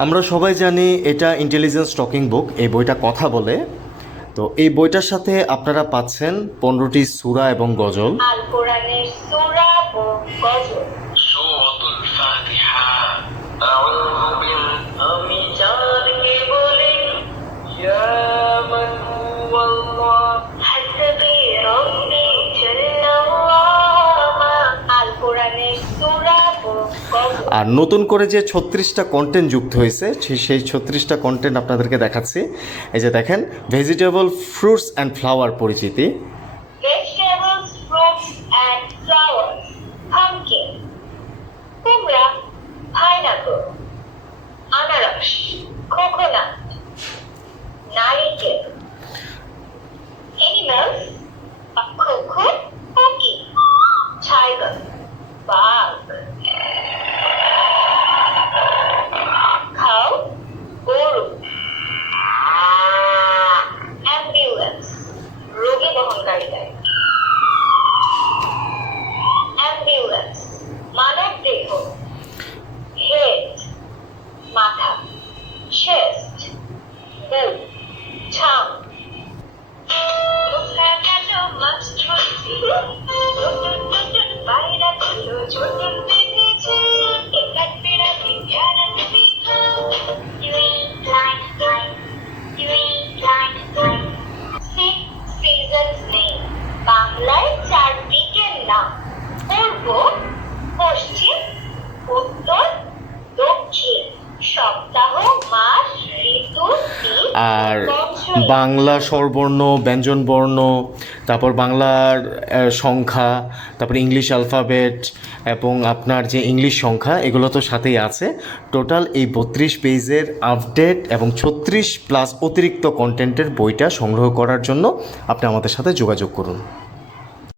আমরা সবাই জানি এটা ইন্টেলিজেন্স টকিং বুক। এই বইটা কথা বলে। তো এই বইটার সাথে আপনারা পাচ্ছেন 15টি সূরা এবং গজল। আল কোরআনের সূরা ও গজল। সূরাতুল ফাতিহা। আউযু বিল আমি জানকে বলি ইয়া মান হুয়াল্লাহ হাসবি রাব্বি জাল্লাল্লাহ। আল কোরআনের সূরা ও গজল। আর নতুন করে যে 36টা কন্টেন্ট যুক্ত হয়েছে সেই 36টা কন্টেন্ট আপনাদেরকে দেখাচ্ছি। এই যে দেখেন, ভেজিটেবল, ফ্রুটস অ্যান্ড ফ্লাওয়ার পরিচিতি, vegetables, fruits and flowers, pumpkin, কুমড়া, pineapple, আনারস, coconut, নারিকেল, animals, খোখো, পাখি, tiger, বাঘ, cow, গরু, ambulance, রোগী বহনকারী গাড়ি, অ্যাম্বুলেন্স মানব দেহ, হেড মাথা, চেস্ট বুক, ঠাম। বাংলায় চারদিকের নাম: পূর্ব, পশ্চিম, উত্তর, দক্ষিণ, সপ্তাহ, মাস, ঋতু, দিন, আর বছর। বাংলা স্বরবর্ণ, ব্যঞ্জনবর্ণ, তারপর বাংলার সংখ্যা, তারপর ইংলিশ অ্যালফাবেট এবং আপনার যে ইংলিশ সংখ্যা, এগুলো তো সাথেই আছে। টোটাল এই 32 পেজের আপডেট এবং 36 প্লাস অতিরিক্ত কন্টেন্টের বইটা সংগ্রহ করার জন্য আপনি আমাদের সাথে যোগাযোগ করুন।